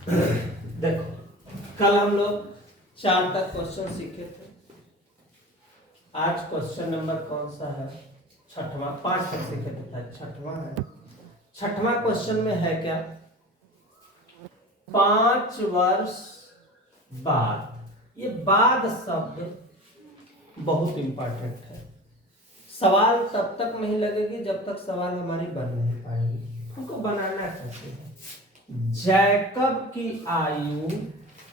देखो, कल हम लोग 4 तक क्वेश्चन सीखे थे। आज क्वेश्चन नंबर कौन सा है? 6वां। 5 तक सीखे थे, 6वां है। 6वां क्वेश्चन में है क्या? 5 वर्ष बाद। ये बाद शब्द बहुत इंपॉर्टेंट है। सवाल तब तक नहीं लगेगी जब तक सवाल हमारी बन नहीं पाएगी। हमको बनाना कैसे है? जैकब की आयु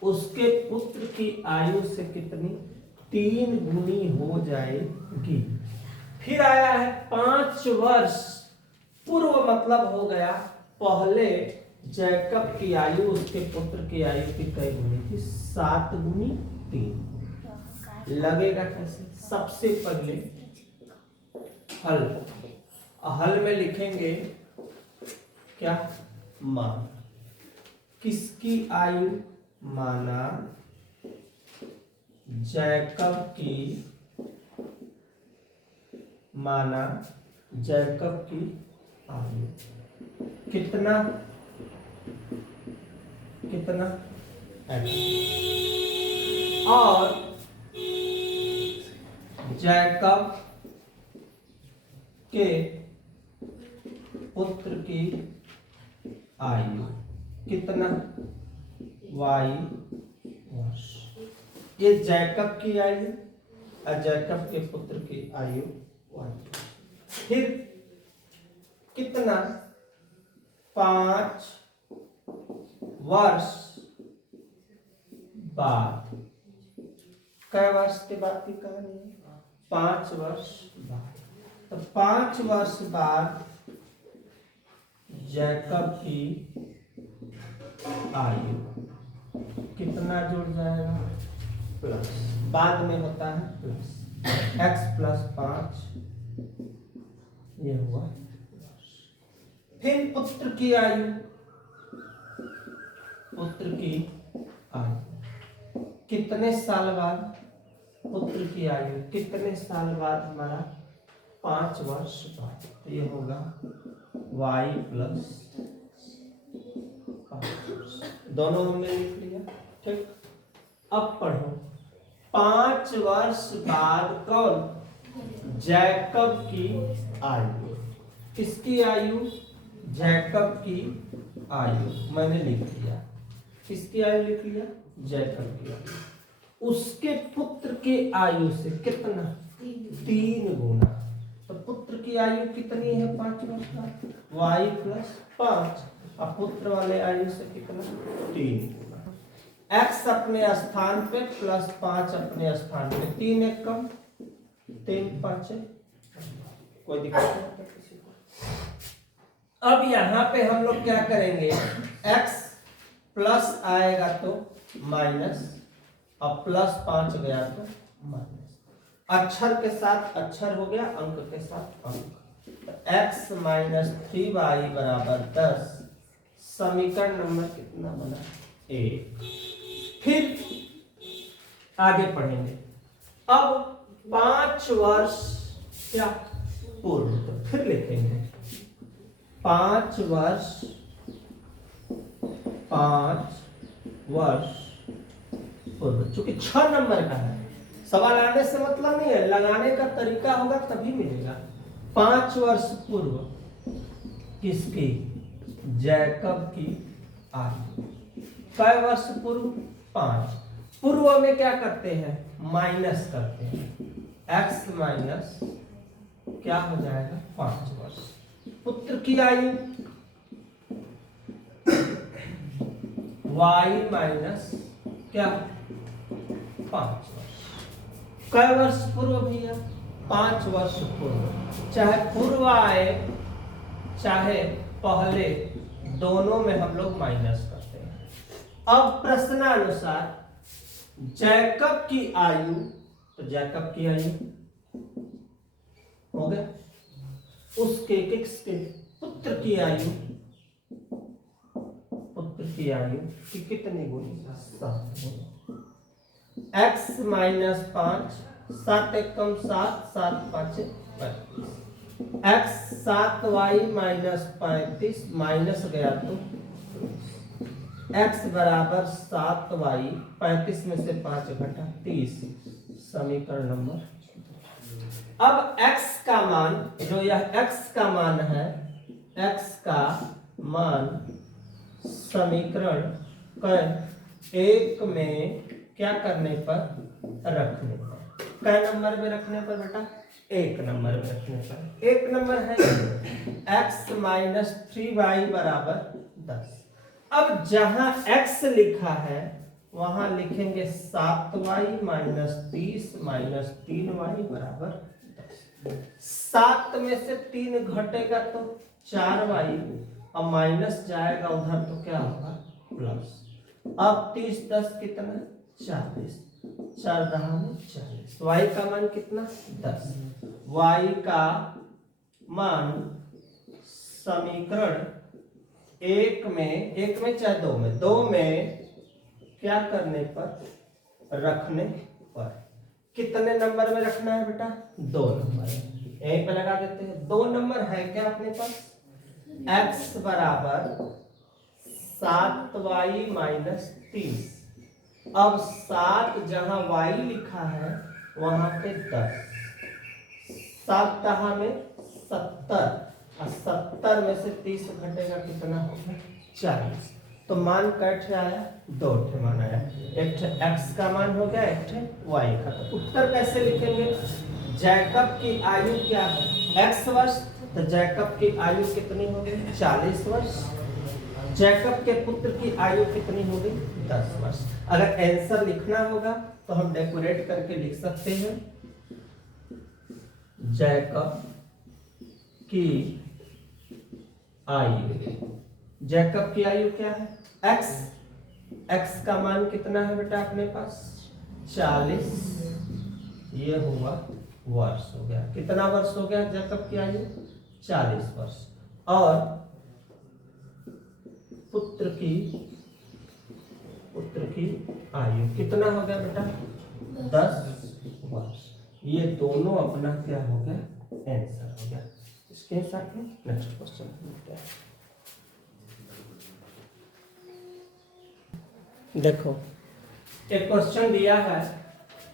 उसके पुत्र की आयु से कितनी? 3 गुनी हो जाएगी। फिर आया है 5 वर्ष पूर्व, मतलब हो गया पहले जैकब की आयु उसके पुत्र की आयु की कई गुनी थी? 7 गुनी 3। लगेगा कैसे? सबसे पहले हल में लिखेंगे क्या? मान। किसकी आयु? माना जैकब की, माना जैकब की आयु कितना? कितना? और जैकब के पुत्र की आयु कितना? y वर्ष। ये जैकब की आयु और जैकब के पुत्र की आयु y। फिर कितना? 5 वर्ष बाद। कै वर्ष के बाद की कहानी है? 5 वर्ष बाद। तो 5 वर्ष बाद जैकब की आयु कितना जुड़ जाएगा? प्लस, बाद में होता है प्लस, x + 5 ये हुआ। फिर पुत्र की आयु, पुत्र की आयु कितने साल बाद? पुत्र की आयु कितने साल बाद? हमारा 5 वर्ष बाद। तो ये होगा y + 5। दोनों हमने लिख लिया, ठीक। अब पढ़ो। 5 वर्ष बाद कौन? जैकब की आयु। किसकी आयु? जैकब की आयु मैंने लिख लिया। किसकी आयु लिख लिया? जैकब की आयु। उसके पुत्र की आयु से कितना? 3 गुना। तो पुत्र की आयु कितनी है? 5 वर्ष का, y + 5। अब पुत्र वाले आयु से कितना? 3 गुना। x अपने स्थान पे प्लस 5 अपने स्थान पे। 3 एक कम, 3 5। कोई दिक्कत नहीं किसी को। अब यहाँ पे हम लोग क्या करेंगे? x प्लस आएगा तो माइनस, अब + 5 गया तो माइनस। अक्षर के साथ अक्षर हो गया, अंक के साथ अंक। तो x - 3y = 10। समीकरण नंबर कितना बना? 1। फिर आगे पढ़ेंगे। अब 5 वर्ष क्या पूर्व, तो फिर लिखेंगे 5 वर्ष, 5 वर्ष पूर्व। चूंकि 6 नंबर का है, सवाल आने से मतलब नहीं है, लगाने का तरीका होगा तभी मिलेगा। 5 वर्ष पूर्व किसकी? जैकब की आयु। कै वर्ष पूर्व? 5। पूर्व में क्या करते हैं? माइनस करते हैं। x माइनस क्या हो जाएगा? 5 वर्ष। पुत्र की आयु y माइनस क्या? 5 वर्ष। कै वर्ष पूर्व भैया? 5 वर्ष पूर्व। चाहे पूर्व आए चाहे पहले, दोनों में हम लोग माइनस करते हैं। अब प्रश्नानुसार जैकब की आयु, तो जैकब की आयु हो गया। उसके किसके? पुत्र की आयु, पुत्र की आयु की कितनी गुनी? 7 गुनी। x - 5, 7 एक कम 7, 7 5 35। x 7y - 35 माइनस गया तो x बराबर 7y, 35 में से 5 घटा 30, समीकरण नंबर। अब x का मान, जो यह x का मान है, x का मान समीकरण एक में क्या करने पर, रखने पर, कै नंबर में रखने पर बेटा, 1 नंबर में रखने पर। 1 नंबर है x माइनस 3y बराबर 10। अब जहां x लिखा है वहां लिखेंगे 7y माइनस 30 माइनस 3y बराबर 10। 7 में से 3 घटेगा तो 4y, अब माइनस जाएगा उधर तो क्या होगा, प्लस। अब 30 10 कितना, 40, 4 दहा में 40। y का मान कितना, 10। y का मान समीकरण एक में चाहे दो में क्या करने पर, रखने पर। कितने नंबर में रखना है बेटा, 2 नंबर। यहीं पे लगा देते हैं। 2 नंबर है क्या अपने पास, x बराबर 7y माइनस 30। अब 7 जहां y लिखा है वहां पे 10, 7 दहा में 70, और 70 में से 30 घटेगा कितना होगा, 40। तो मान कैसे आया, 2 ठे मान आया। एक ठे x का मान हो गया, एक ठे y का। तो उत्तर कैसे लिखेंगे, जैकब की आयु क्या है, x वर्ष, तो जैकब की आयु कितनी हो गई, 40 वर्ष। जैकब के पुत्र की आयु कितनी हो गई, 10 वर्ष। अगर आंसर लिखना होगा तो हम डेकोरेट करके लिख सकते हैं, जैकब की आयु, जैकब की आयु क्या है, x का मान कितना है बेटा अपने पास, 40। ये हुआ वर्ष हो गया, कितना वर्ष हो गया जैकब की आयु, 40 वर्ष। और पुत्र की आयु कितना हो गया बेटा, 10 वर्ष। ये दोनों अपना क्या हो गया, आंसर हो गया। इसके साथ में नेक्स्ट क्वेश्चन मिलते हैं। देखो एक क्वेश्चन दिया है,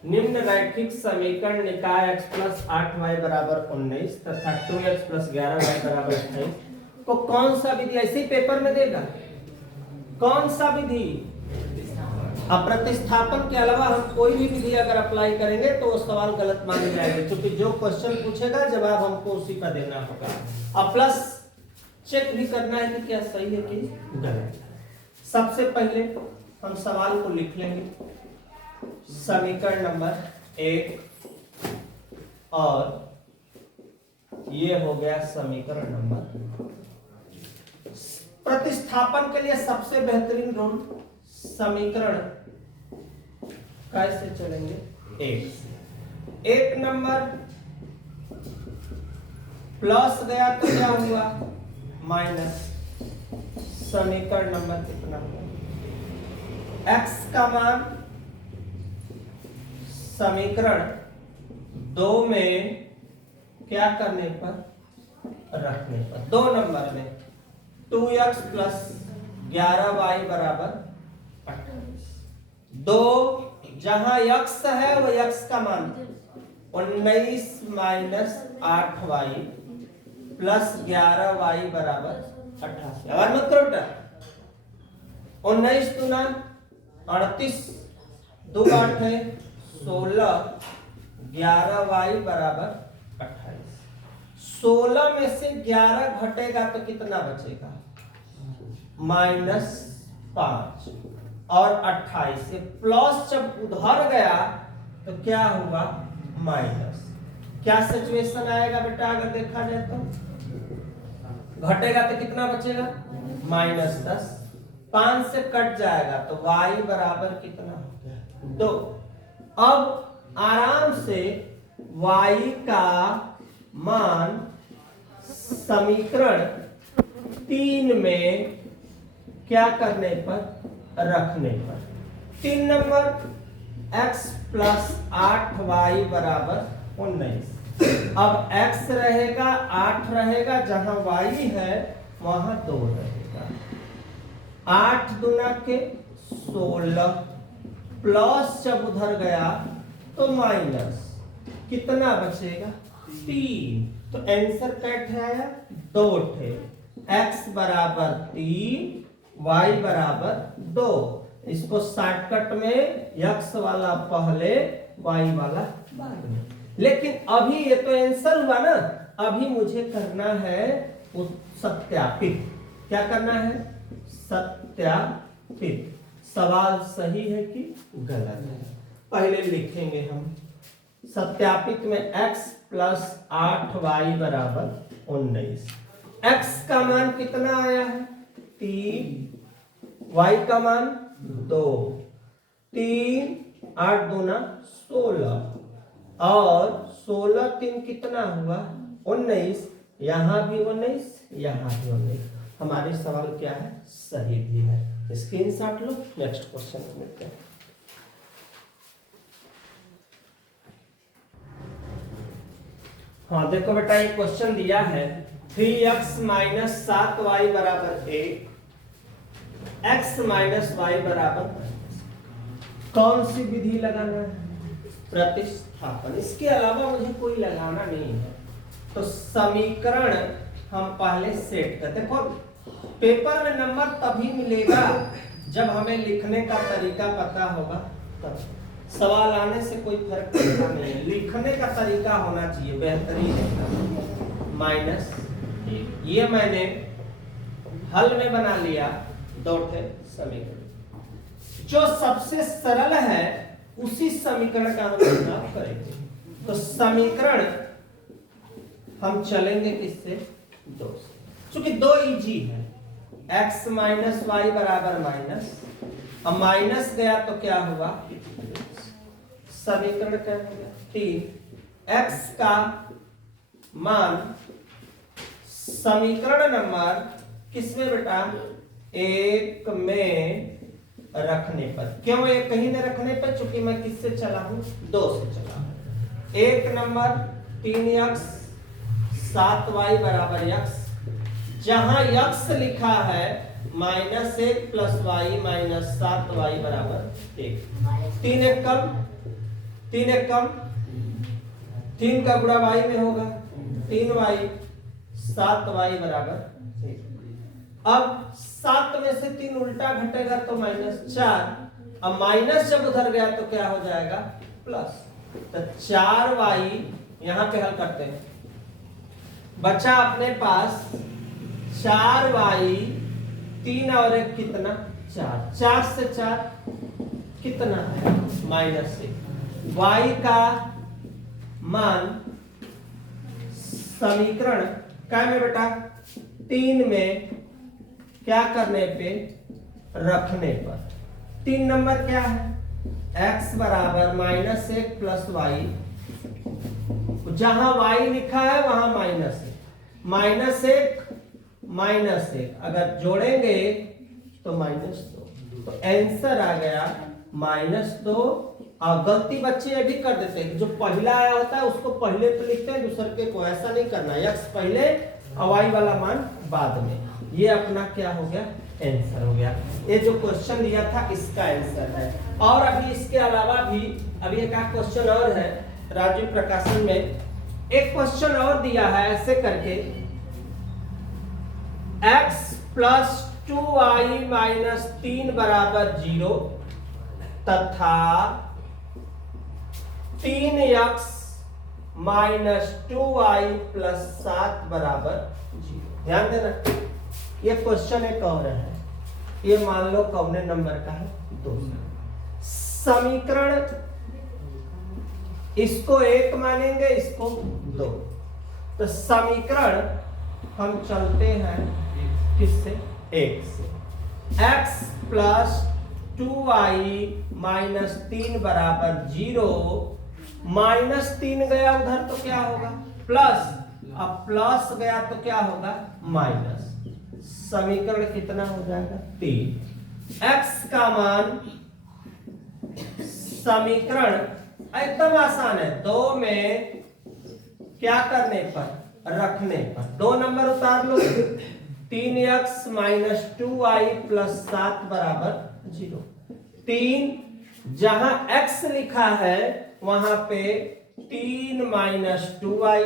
निम्न रैखिक समीकरण निकाय x प्लस 8y बराबर 19 तथा 2x प्लस 11y बराबर 28 को कौन सा विधि, ऐसे पेपर में देगा, कौन सा विधि, अब प्रतिस्थापन के अलावा हम कोई भी विधि अगर अप्लाई करेंगे तो वो सवाल गलत माने जाएंगे, क्योंकि जो क्वेश्चन पूछेगा जवाब हमको उसी का देना होगा। अब प्लस चेक भी करना है कि क्या सही है कि गलत है। सबसे पहले हम सवाल को लिख लेंगे, समीकरण नंबर 1 और ये हो गया समीकरण नंबर। प्रतिस्थापन के लिए सबसे बेहतरीन रूल, समीकरण कैसे चलेंगे, 1 नंबर प्लस गया तो क्या हुआ, माइनस। समीकरण नंबर कितना हुआ, x का मान समीकरण 2 में क्या करने पर, रखने पर। 2 नंबर में 2x प्लस 11y बराबर 28। 2 जहां x है वो x का मान 19 माइनस 8y प्लस 11y बराबर 88। अगर मत करो बेटा, 19 दूना 38, 2 8 है 16, 11y बराबर 28। 16 में से 11 घटेगा तो कितना बचेगा, -5, और 28 से प्लस जब उधर गया तो क्या हुआ, माइनस। क्या सिचुएशन आएगा बेटा, अगर देखा जाए तो घटेगा तो कितना बचेगा, -10। 5 से कट जाएगा तो y बराबर कितना हो गया, 2। अब आराम से y का मान समीकरण 3 में क्या करने पर, रखने पर। 3 नंबर x प्लस 8y बराबर 19। अब x रहेगा, 8 रहेगा, जहां y है वहां 2 रहेगा। 8 दूना के 16 प्लस जब उधर गया तो माइनस, कितना बचेगा 3। तो आंसर कैट आया 2 थे। x बराबर 3 y बराबर 2। इसको शॉर्टकट में x वाला पहले y वाला बाद में। लेकिन अभी ये तो आंसर हुआ ना, अभी मुझे करना है सत्यापित। क्या करना है? सत्यापित। सवाल सही है कि गलत है, पहले लिखेंगे हम। सत्यापित में x प्लस 8y बराबर 19। x का मान कितना आया है 3, y का मान 2। 3 8 दूना 16 और 16 3 कितना हुआ 19। यहां भी 19, यहां भी 19। हमारे सवाल क्या है? सही भी है। स्क्रीनशॉट लो, नेक्स्ट क्वेश्चन में मिलते हैं। हाँ देखो बेटा, एक क्वेश्चन दिया है 3x माइनस 7y बराबर 1, x माइनस y बराबर, कौन सी विधि लगाना है? प्रतिस्थापन। इसके अलावा मुझे कोई लगाना नहीं है। तो समीकरण हम पहले सेट करते हैं। पेपर में नंबर तभी मिलेगा जब हमें लिखने का तरीका पता होगा तब। सवाल आने से कोई फर्क पड़ता नहीं है, लिखने का तरीका होना चाहिए बेहतरीन है। माइनस 1 ये मैंने हल में बना लिया 2 समीकरण। जो सबसे सरल है उसी समीकरण का हम चुनाव करेंगे। तो समीकरण हम चलेंगे किससे? 2 से, क्योंकि 2 इजी है। x माइनस वाई बराबर माइनस, अब माइनस गया तो क्या हुआ? समीकरण क्या हो गया? 3। x का मान समीकरण नंबर किसमें बेटा? 1 में रखने पर। क्यों एक कहीं न रखने पर? चूंकि मैं किससे चला हूं? 2 से चला हूं। 1 नंबर 3x 7y बराबर x, जहां x लिखा है -1 प्लस y माइनस 7y बराबर 1। 3 एक कम, 3 एक कम, 3 का गुणा y में होगा 3y, 7y बराबर 1। अब 7 में से 3 उल्टा घटेगा तो -4। अब माइनस जब उधर गया तो क्या हो जाएगा? प्लस। तो 4y यहां पे हल करते हैं, बचा अपने पास 4y, 3 और 1 कितना? 4। 4 से 4 कितना है? -1। y का मान समीकरण क्या में बेटा? 3 में क्या करने पे? रखने पर। 3 नंबर क्या है? x बराबर -1 प्लस y, जहां y लिखा है वहां -1 -1 अगर जोड़ेंगे तो -2। तो आंसर आ गया -2। और गलती बच्चे ये भी कर देते हैं कि जो पहला आया होता है उसको पहले पे लिखते हैं, दूसरे के को। ऐसा नहीं करना, x पहले और y वाला मान बाद में। ये अपना क्या हो गया? आंसर हो गया। ये जो क्वेश्चन दिया था इसका आंसर है। और अभी इसके अलावा भी अभी एक क्वेश्चन और है राजीव प्रकाशन में। एक क्वेश्चन और दिया है ऐसे करके, x प्लस 2y माइनस 3 बराबर 0 तथा 3x माइनस 2y प्लस 7 बराबर 0। ध्यान देना, ये क्वेश्चन एक और है। ये मान लो कौन नंबर का है? 2। समीकरण इसको 1 मानेंगे, इसको 2। तो समीकरण हम चलते हैं किससे? 1 से। x प्लस 2y माइनस 3 बराबर 0, -3 गया उधर तो क्या होगा? प्लस। अब प्लस गया तो क्या होगा? माइनस। समीकरण कितना हो जाएगा? 3। x का मान समीकरण एकदम आसान है, 2 में क्या करने पर? रखने पर। 2 नंबर उतार लो, 3x माइनस 2y प्लस 7 बराबर 0। 3 जहां x लिखा है वहां पे 3 माइनस 2y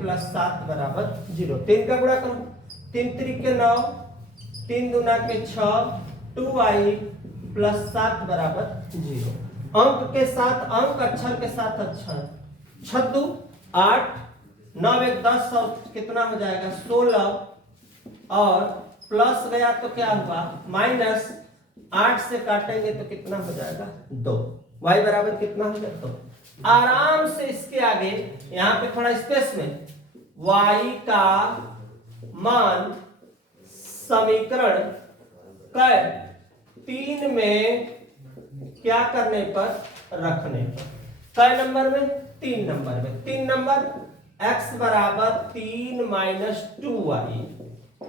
प्लस 7 बराबर 0। 3 का गुणा करो, 3 त्रिके 9, 3 दूना के 6, 2y प्लस 7 बराबर 0। अंक के साथ अंक, अक्षर के साथ अक्षर, 6 8, 9 1 10 और कितना हो जाएगा 16, और प्लस गया तो क्या हुआ माइनस, 8 से काटेंगे तो कितना हो जाएगा 2। y बराबर कितना हो जाएगा 2। आराम से इसके आगे यहां पे थोड़ा स्पेस में y का मान समीकरण कै 3 में क्या करने पर रखने पर, कै नंबर में 3 नंबर में, 3 नंबर x बराबर 3 माइनस 2y,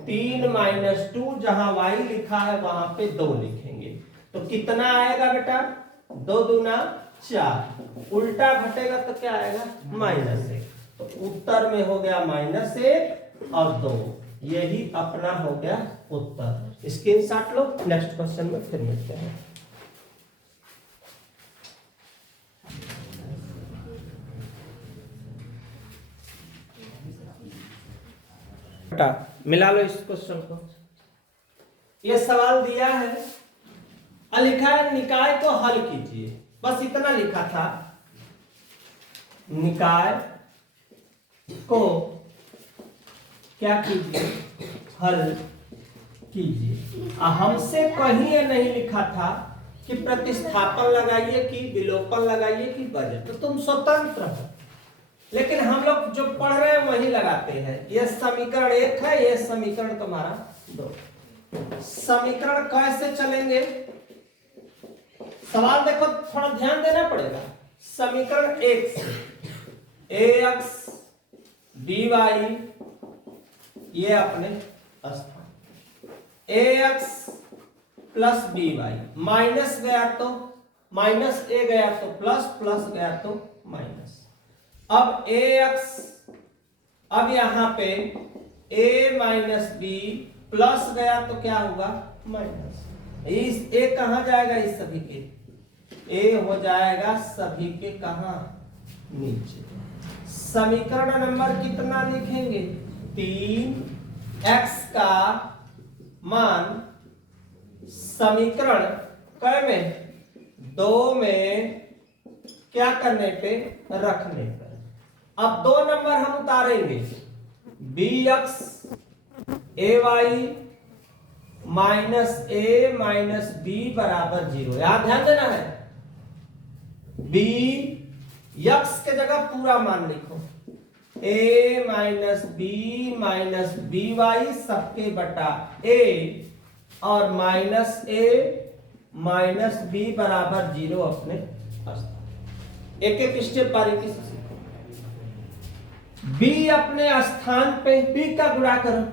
3 माइनस 2 जहां y लिखा है वहां पे 2 लिखेंगे तो कितना आएगा बेटा 2 दूना 4, उल्टा घटेगा तो क्या आएगा -1। तो उत्तर में हो गया -1 और 2, यही अपना हो गया उत्तर। स्क्रीनशॉट लो, नेक्स्ट क्वेश्चन में फिर मिलते हैं। मिला लो इस क्वेश्चन को। यह सवाल दिया है और लिखा है निकाय को हल कीजिए, बस इतना लिखा था, निकाय को क्या कीजिए हल कीजिए। हमसे कहीं ये नहीं लिखा था कि प्रतिस्थापन लगाइए कि विलोपन लगाइए कि बजट, तो तुम स्वतंत्र हो, लेकिन हम लोग जो पढ़ रहे हैं वही लगाते हैं। ये समीकरण 1 है, ये समीकरण तुम्हारा 2। समीकरण कैसे चलेंगे, सवाल देखो थोड़ा ध्यान देना पड़ेगा। समीकरण 1 से ax by ये अपने स्थान, ax प्लस by, माइनस गया तो माइनस, a गया तो प्लस, प्लस गया तो माइनस। अब ax, अब यहां पे a माइनस b प्लस गया तो क्या होगा माइनस। इस a कहां जाएगा, इस सभी के a हो जाएगा सभी के कहां नीचे। समीकरण नंबर कितना लिखेंगे 3, x का मान समीकरण कै में 2 में क्या करने पे रखने पर। अब 2 नंबर हम उतारेंगे, bx ay minus a minus b बराबर 0। यहां ध्यान देना है, b x के जगह पूरा मान लिखो, a माइनस b वाई सबके बटा a, और माइनस a माइनस b बराबर 0 अपने स्थान। एक एक स्टेप बारीकी से सीखो। b अपने स्थान पे b का गुणा करो,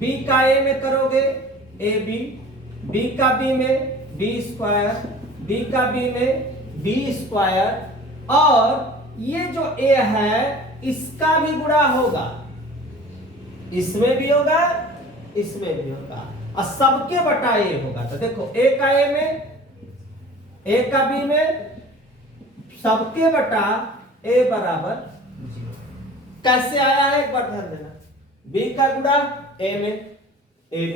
b का a में करोगे ab, b का b में b स्क्वायर, b का b में b स्क्वायर, और ये जो a है इसका भी गुणा होगा, इसमें भी होगा इसमें भी होगा, और सबके बटा a होगा। तो देखो a का a में, a का b में, सबके बटा a बराबर 0। कैसे आया है एक बार ध्यान देना, b का गुणा a में ab,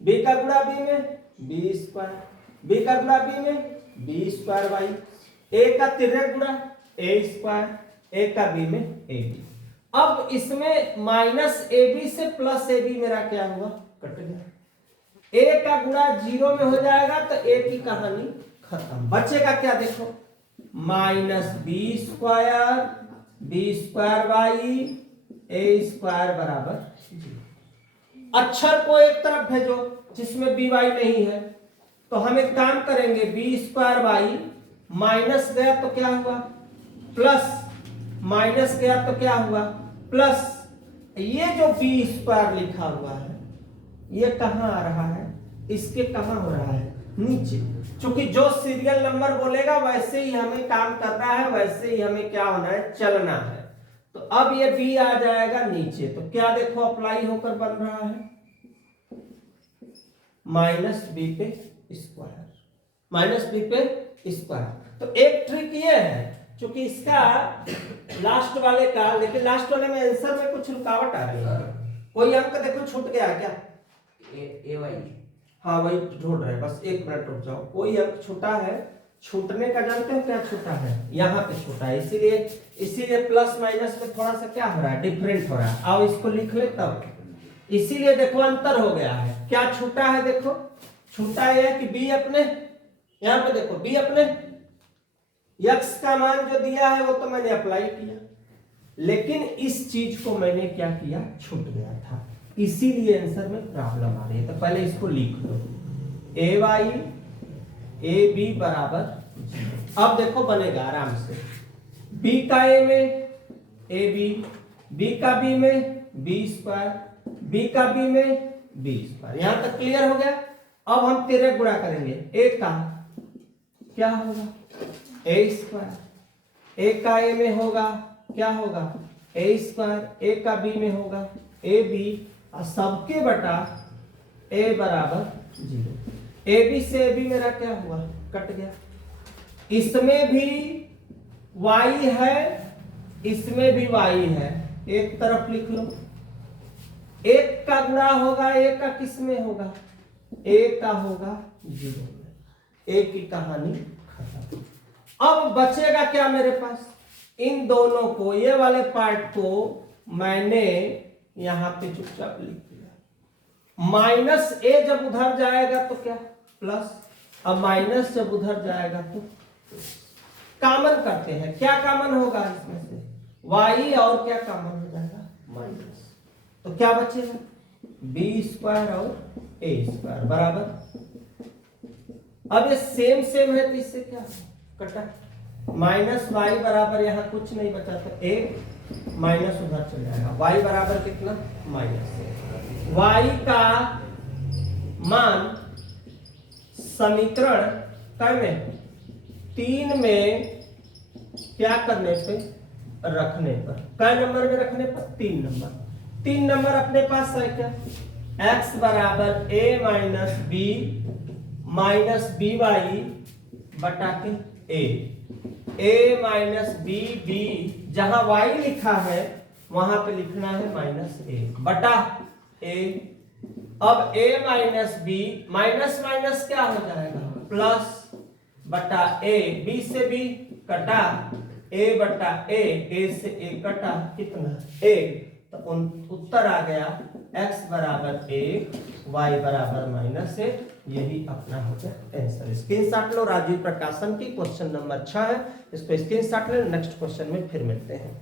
b का गुणा b में b स्क्वायर, b का गुणा b में b स्क्वायर वाई, a का तिर्यक गुणा a स्क्वायर, a का b में ab। अब इसमें माइनस ab से प्लस ab मेरा क्या हुआ कट गया, a का गुणा 0 में हो जाएगा तो a की कहानी खत्म। बचेगा क्या देखो, minus b square Y a square बराबर 0। अक्षर को एक तरफ भेजो जिसमें b y नहीं है, तो हम एक काम करेंगे, b स्क्वायर वाई माइनस गया तो क्या हुआ प्लस, माइनस गया तो क्या हुआ प्लस। ये जो b स्क्वायर लिखा हुआ है ये कहां आ रहा है, इसके कहां हो रहा है नीचे, क्योंकि जो सीरियल नंबर बोलेगा वैसे ही हमें काम करना है, वैसे ही हमें क्या होना है चलना है। तो अब ये b आ जाएगा नीचे, तो क्या देखो अप्लाई होकर बन रहा है माइनस बी पे स्क्वायर, माइनस बी पे स्क्वायर। तो एक ट्रिक ये है, क्योंकि इसका लास्ट वाले का, लेकिन लास्ट वाले में आंसर में कुछ रुकावट आ रही है। कोई अंक देखो छूट गया क्या? ए वाई, हाँ वही ढूंढ रहे हैं, बस एक मिनट रुक जाओ। कोई अंक छूटा है, छूटने का जानते हो क्या छूटा है? यहाँ पे छूटा है, इसीलिए प्लस माइनस में थोड़ा सा क्या हो रहा है, डिफरेंट हो रहा है। आओ इसको लिख ले तब, इसीलिए देखो अंतर हो गया है। क्या छूटा है? देखो छूटा है कि बी अपने, यहाँ पे देखो बी अपने यक्स का मान जो दिया है वो तो मैंने अप्लाई किया, लेकिन इस चीज को मैंने क्या किया, छूट गया था, इसीलिए आंसर में प्रॉब्लम आ रही है। तो पहले इसको लिख लो, ए वाई ए बी बराबर 0। अब देखो बनेगा आराम से, बी का ए में ए बी, बी का बी में बी स्क्वायर, बी का बी में बी स्क्वायर। यहां तक क्लियर हो गया। अब हम तिर्यक गुणा करेंगे, ए का क्या होगा ए स्क्वायर, ए का ए में होगा क्या होगा ए स्क्वायर, ए का बी में होगा ए बी, और सबके बटा ए बराबर 0। ए बी से ए बी मेरा क्या हुआ, कट गया। इसमें भी y है, इसमें भी y है, एक तरफ लिख लो। एक का गुणा होगा, एक का किस में होगा, एक का होगा 0 में। एक की कहानी खत्म। अब बचेगा क्या मेरे पास, इन दोनों को, ये वाले पार्ट को मैंने यहां पे चुपचाप लिख दिया। माइनस ए जब उधर जाएगा तो क्या प्लस, अब माइनस जब उधर जाएगा तो कॉमन करते हैं, क्या कॉमन होगा इसमें से, y, और क्या कॉमन हो जाएगा माइनस, तो क्या बचेगा बी स्क्वायर और ए स्क्वायर बराबर। अब ये सेम सेम है तो इससे क्या कटा, माइनस वाई बराबर, यहां कुछ नहीं बचा तो ए माइनस उधर चल जाएगा, y बराबर कितना माइनस। y का मान समीकरण कै में 3 में क्या करने पे, रखने पर, कै नंबर में रखने पर 3 नंबर। 3 नंबर अपने पास है क्या, x बराबर a माइनस बी वाई बटा के a माइनस बी, जहां y लिखा है वहां पे लिखना है माइनस a बटा a। अब a minus B, minus minus क्या हो जाएगा प्लस, बटा a, b से b कटा, a बटा a से a कटा, कितना a, तो उत्तर आ गया x बराबर 1, y बराबर माइनस 1। यही अपना हो गया आंसर। स्क्रीनशॉट लो, राजीव प्रकाशन की क्वेश्चन नंबर 6 है, इसको स्क्रीनशॉट ले। नेक्स्ट क्वेश्चन में फिर मिलते हैं।